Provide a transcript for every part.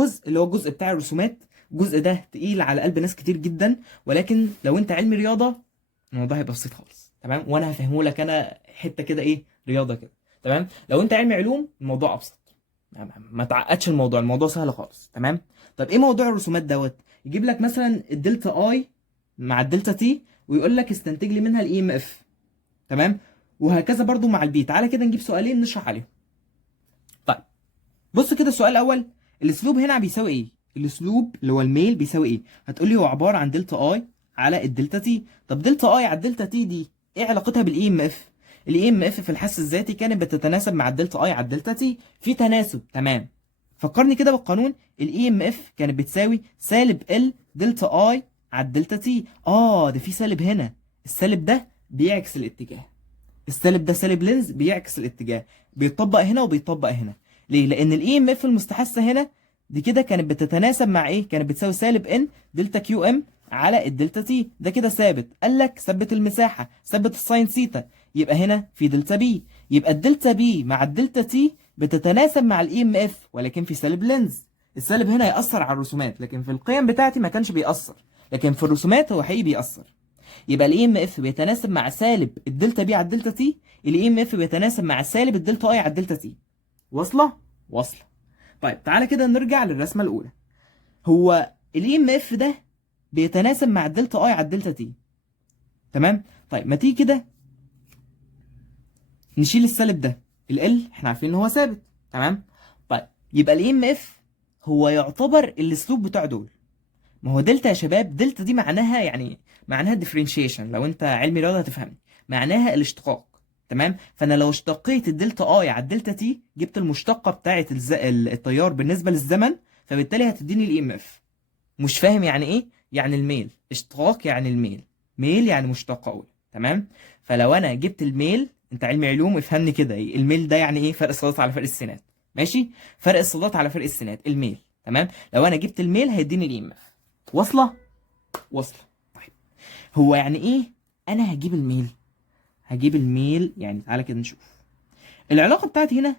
جزء اللي هو الجزء بتاع الرسومات. الجزء ده تقيل على قلب ناس كتير جدا، ولكن لو انت علمي رياضه الموضوع هيبقى بسيط خالص. تمام، وانا هفهمه لك انا حته كده ايه رياضه كده. تمام، لو انت علمي علوم الموضوع ابسط، ما تعقدش الموضوع سهل خالص. تمام. طب ايه موضوع الرسومات دوت؟ يجيب لك مثلا الدلتا اي مع الدلتا تي ويقول لك استنتج لي منها الاي ام اف. تمام، وهكذا برضو مع البي. تعالى كده نجيب سؤالين نشرح عليهم. طيب بص كده، السؤال الاول، الاسلوب هنا بيساوي ايه؟ الاسلوب اللي هو الميل بيساوي ايه؟ هتقول لي هو عباره عن دلتا اي على الدلتا تي. طب دلتا اي على الدلتا تي دي ايه علاقتها بالاي ام اف؟ الاي ام اف في الحس الذاتي كانت بتتناسب مع الدلتا اي على الدلتا تي، في تناسب. تمام، فكرني كده بالقانون. الاي ام اف كانت بتساوي سالب ال دلتا اي على الدلتا تي. ده في سالب هنا، السالب ده بيعكس الاتجاه. السالب ده سالب لينز بيعكس الاتجاه، بيطبق هنا وبيطبق هنا. ليه؟ لان الاي ام اف المستحثه هنا دي كده كانت بتتناسب مع ايه؟ كانت بتساوي سالب ان دلتا كيو ام على الدلتا تي. ده كده ثابت، قال لك ثبت المساحه، ثبت الساين ثيتا، يبقى هنا في دلتا بي. يبقى الدلتا بي مع الدلتا تي بتتناسب مع الاي ام اف، ولكن في سالب لينز. السالب هنا يأثر على الرسومات، لكن في القيم بتاعتي ما كانش بيأثر، لكن في الرسومات هو حقيقي بيأثر. يبقى الاي ام اف بيتناسب مع سالب الدلتا بي على الدلتا تي، الاي ام اف بيتناسب مع سالب الدلتا اي على الدلتا تي. واصله؟ واصله. طيب تعالى كده نرجع للرسمه الاولى. هو الاي ام اف ده بيتناسب مع الدلتا اي على الدلتا تي. تمام. طيب ما تيجي كده نشيل السالب ده، ال احنا عارفين ان هو ثابت. تمام. طيب يبقى الاي ام اف هو يعتبر الاسلوب بتاع دول. ما هو دلتا يا شباب، دلتا دي معناها يعني معناها ديفرنشيشن، لو انت علمي رياضه هتفهمني، معناها الاشتقاق. تمام، فانا لو اشتقيت الدلتا اي على الدلتا تي جبت المشتقه بتاعه التيار بالنسبه للزمن، فبالتالي هتديني الاي ام اف. مش فاهم يعني ايه؟ يعني الميل اشتقاق، يعني الميل ميل يعني مشتقه اولى. تمام، فلو انا جبت الميل، انت علمي علوم افهمني كده، الميل ده يعني ايه؟ فرق الصادات على فرق السينات. ماشي، فرق الصادات على فرق السينات الميل. تمام، لو انا جبت الميل هيديني الاي ام اف. واصله؟ واصله. طيب هو يعني ايه انا هجيب الميل؟ هجيب الميل يعني تعالى كده نشوف. العلاقه بتاعتي هنا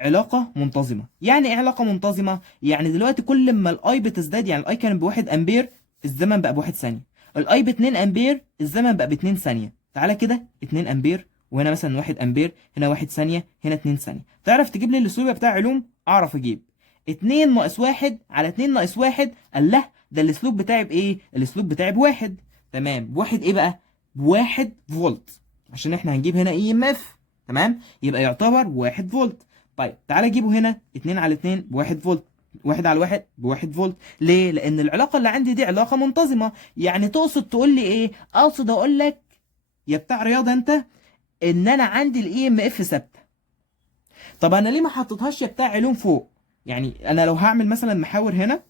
علاقه منتظمه. يعني ايه علاقه منتظمه؟ يعني دلوقتي كل ما الاي بتزداد، يعني الاي كان بواحد امبير الزمن بقى بواحد ثانيه، الاي ب2 امبير الزمن بقى ب2 ثانيه. تعالى كده 2 امبير، وهنا مثلا 1 امبير، هنا 1 ثانيه، هنا 2 ثانيه. تعرف تجيب لي الاسلوب بتاع علوم؟ اعرف اجيب 2 ناقص 1 على 2 ناقص 1. الله، ده الاسلوب بتاعي بايه؟ الاسلوب بتاعي بواحد. تمام، بواحد ايه بقى؟ بواحد فولت، عشان احنا هنجيب هنا اي ام اف. تمام، يبقى يعتبر 1 فولت. طيب تعالى جيبه هنا 2 على 2 بواحد فولت، 1 على 1 بواحد فولت. ليه؟ لان العلاقه اللي عندي دي علاقه منتظمه. يعني تقصد تقول لي ايه؟ اقصد اقول لك يا بتاع رياضه انت ان انا عندي الاي ام اف ثابته. طب انا ليه ما حطيتهاش يا بتاع علوم فوق؟ يعني انا لو هعمل مثلا محاور هنا،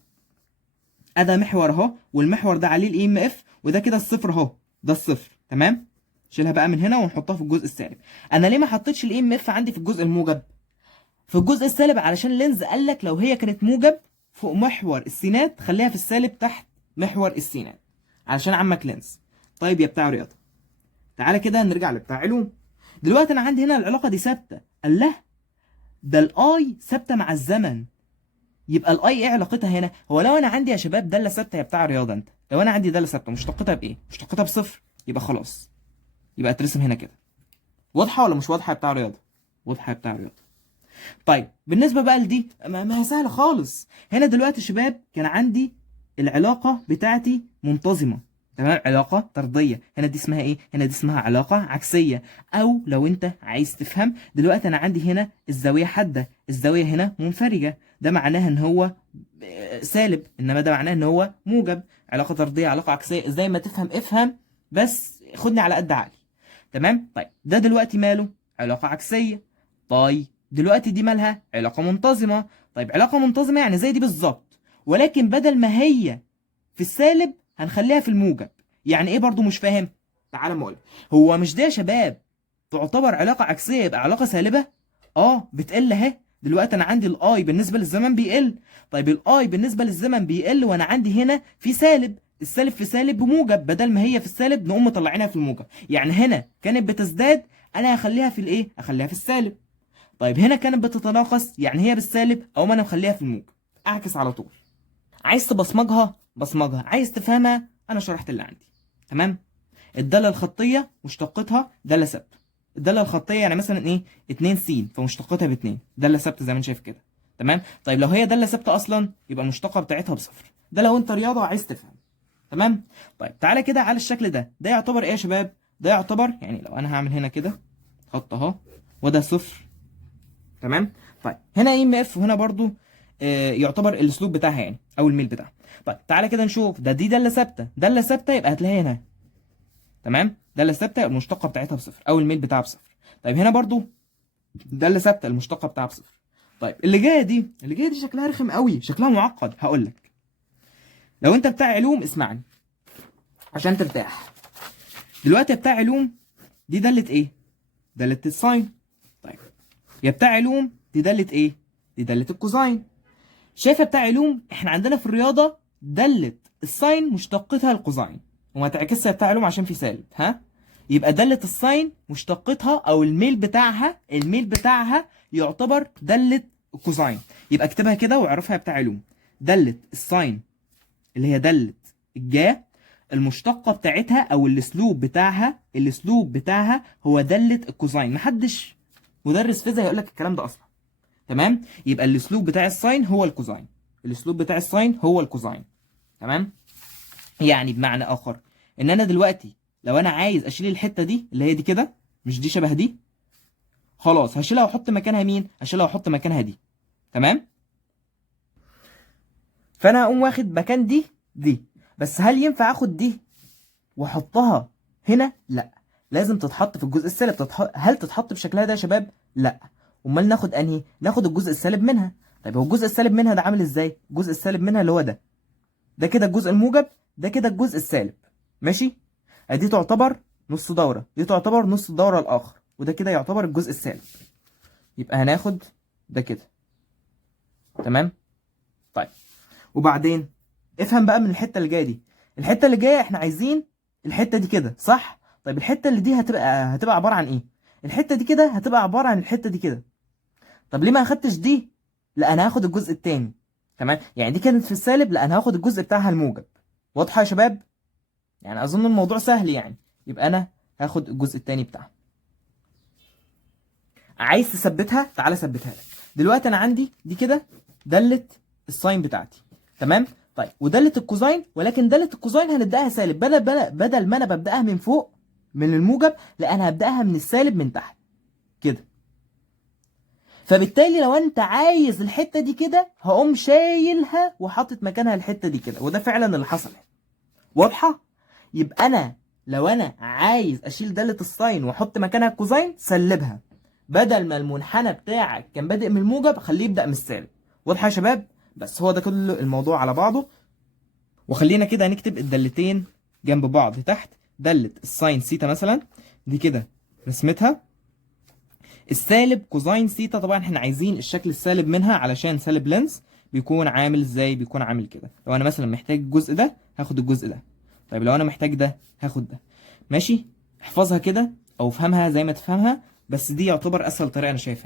ادي محور اهو، والمحور ده عليه الاي ام اف، وده كده الصفر اهو، ده الصفر. تمام، شيلها بقى من هنا ونحطها في الجزء السالب. انا ليه ما حطيتش الاي ام اف عندي في الجزء الموجب، في الجزء السالب؟ علشان لينز قال لك لو هي كانت موجب فوق محور السينات خليها في السالب تحت محور السينات، علشان عمك لينز. طيب يا بتاع رياضه، تعالى كده نرجع لبتاع علوم. دلوقتي انا عندي هنا العلاقه دي ثابته. الله، ده الاي ثابته مع الزمن. يبقى الاي ايه علاقتها هنا؟ هو لو انا عندي يا شباب داله ثابته يا بتاع رياضه انت، لو انا عندي داله ثابته مشتقتها بايه؟ مشتقتها بصفر، يبقى خلاص، يبقى ترسم هنا كده. واضحه ولا مش واضحه يا بتاع رياضه؟ واضحه يا بتاع رياضه. طيب بالنسبه بقى لدي، ما هي سهله خالص. هنا دلوقتي يا شباب كان عندي العلاقه بتاعتي منتظمه. تمام، علاقه طرديه. هنا دي اسمها ايه؟ هنا دي اسمها علاقه عكسيه. او لو انت عايز تفهم، دلوقتي انا عندي هنا الزاويه حاده، الزاويه هنا منفرجه، ده معناها ان هو سالب، انما ده معناه ان هو موجب. علاقه طرديه، علاقه عكسيه، زي ما تفهم افهم، بس خدني على قد عقلي. تمام. طيب ده دلوقتي ماله؟ علاقه عكسيه. طيب دلوقتي دي مالها؟ علاقه منتظمه. طيب علاقه منتظمه يعني زي دي بالظبط، ولكن بدل ما هي في السالب هنخليها في الموجب. يعني ايه برضو مش فاهم؟ تعال ما اقولك. هو مش ده يا شباب تعتبر علاقه عكسيه يبقى علاقه سالبه؟ بتقل اهي. دلوقتي انا عندي الاي بالنسبه للزمن بيقل. طيب الاي بالنسبه للزمن بيقل وانا عندي هنا في سالب، السالب في سالب بموجب، بدل ما هي في السالب نقوم مطلعينها في الموجب. يعني هنا كانت بتزداد، انا هخليها في الايه؟ هخليها في السالب. طيب هنا كانت بتتناقص، يعني هي بالسالب او ما انا مخليها في الموجب. اعكس على طول. عايز تبصمجها بصمجها، عايز تفهمها انا شرحت اللي عندي. تمام. الداله الخطيه مشتقتها داله ثابته. الداله الخطيه يعني مثلا ايه 2 س فمشتقتها ب2، داله ثابته زي ما انت شايف كده. تمام. طيب لو هي داله ثابته اصلا يبقى المشتقه بتاعتها بصفر. ده لو انت رياضه وعايز تفهم. تمام. طيب تعالى كده على الشكل ده يعتبر ايه يا شباب؟ ده يعتبر يعني لو انا هعمل هنا كده خط اهو وده صفر. تمام. طيب هنا ام اف وهنا برضو يعتبر الاسلوب بتاعها يعني او الميل بتاعها. طيب تعالى كده نشوف دي داله ثابته، داله ثابته يبقى هتلاقيها هنا. تمام. داله ثابته يبقى المشتقه بتاعتها بصفر او الميل بتاعها بصفر. طيب هنا برضو داله ثابته المشتقه بتاعها بصفر. طيب اللي جايه دي شكلها رخم قوي، شكلها معقد. هقول لك لو انت بتاع علوم اسمعني عشان ترتاح. دلوقتي يا بتاع علوم دي داله ايه؟ داله الساين. طيب يا بتاع علوم دي داله ايه؟ دي داله الكوزاين. شايف يا بتاع علوم احنا عندنا في الرياضه داله الساين مشتقتها الكوزاين، وما تعكسها يا بتاع علوم عشان في سالب. ها، يبقى داله الساين مشتقتها او الميل بتاعها يعتبر داله الكوزاين. يبقى اكتبها كده واعرفها يا بتاع علوم. داله الساين اللي هي داله الجا المشتقه بتاعتها او الاسلوب بتاعها هو داله الكوزاين. محدش مدرس فيزياء هيقول لك الكلام ده اصلا. تمام. يبقى الاسلوب بتاع الساين هو الكوزاين. تمام. يعني بمعنى اخر ان انا دلوقتي لو انا عايز اشيل الحته دي اللي هي دي كده، مش دي شبه دي، خلاص هشيلها واحط مكانها مين؟ هشيلها واحط مكانها دي. تمام. فانا هقوم واخد مكان دي بس هل ينفع اخد دي واحطها هنا؟ لا، لازم تتحط في الجزء السالب. هل تتحط بشكلها ده يا شباب؟ لا. امال ناخد انهي؟ ناخد الجزء السالب منها. طيب هو الجزء السالب منها ده عامل ازاي؟ الجزء السالب منها اللي هو ده كده الجزء الموجب، ده كده الجزء السالب. ماشي. دي تعتبر نص دوره، دي تعتبر نص الدوره الاخر، وده كده يعتبر الجزء السالب. يبقى هناخد ده كده. تمام. طيب وبعدين افهم بقى من الحته اللي جايه دي. الحته اللي جايه احنا عايزين الحته دي كده، صح؟ طيب الحته اللي دي هتبقى عباره عن ايه؟ الحته دي كده هتبقى عباره عن الحته دي كده. طب ليه ما اخدتش دي؟ لا انا هاخد الجزء الثاني. تمام. يعني دي كانت في السالب، لا انا هاخد الجزء بتاعها الموجب. واضحه يا شباب؟ يعني اظن الموضوع سهل يعني. يبقى انا هاخد الجزء الثاني بتاعها. عايز تثبتها؟ تعالى ثبتها لك. دلوقتي انا عندي دي كده داله الساين بتاعتي. تمام. طيب وداله الكوزاين، ولكن داله الكوزاين هنبداها سالب. بدل ما انا ببداها من فوق من الموجب، لا انا هبداها من السالب من تحت كده. فبالتالي لو انت عايز الحته دي كده هقوم شايلها وحاطط مكانها الحته دي كده، وده فعلا اللي حصل. واضحه؟ يبقى انا لو انا عايز اشيل داله الساين واحط مكانها الكوزاين، سلبها. بدل ما المنحنى بتاعك كان بادئ من الموجب خليه يبدا من السالب. واضحه يا شباب؟ بس هو ده كل الموضوع على بعضه. وخلينا كده نكتب الدالتين جنب بعض تحت. داله الساين سيتا مثلا دي كده رسمتها السالب كوزاين سيتا. طبعا احنا عايزين الشكل السالب منها علشان سالب لينس بيكون عامل ازاي؟ بيكون عامل كده. لو انا مثلا محتاج الجزء ده هاخد الجزء ده. طيب لو انا محتاج ده هاخد ده. ماشي. احفظها كده او افهمها زي ما تفهمها، بس دي يعتبر اسهل طريقه انا شايفها.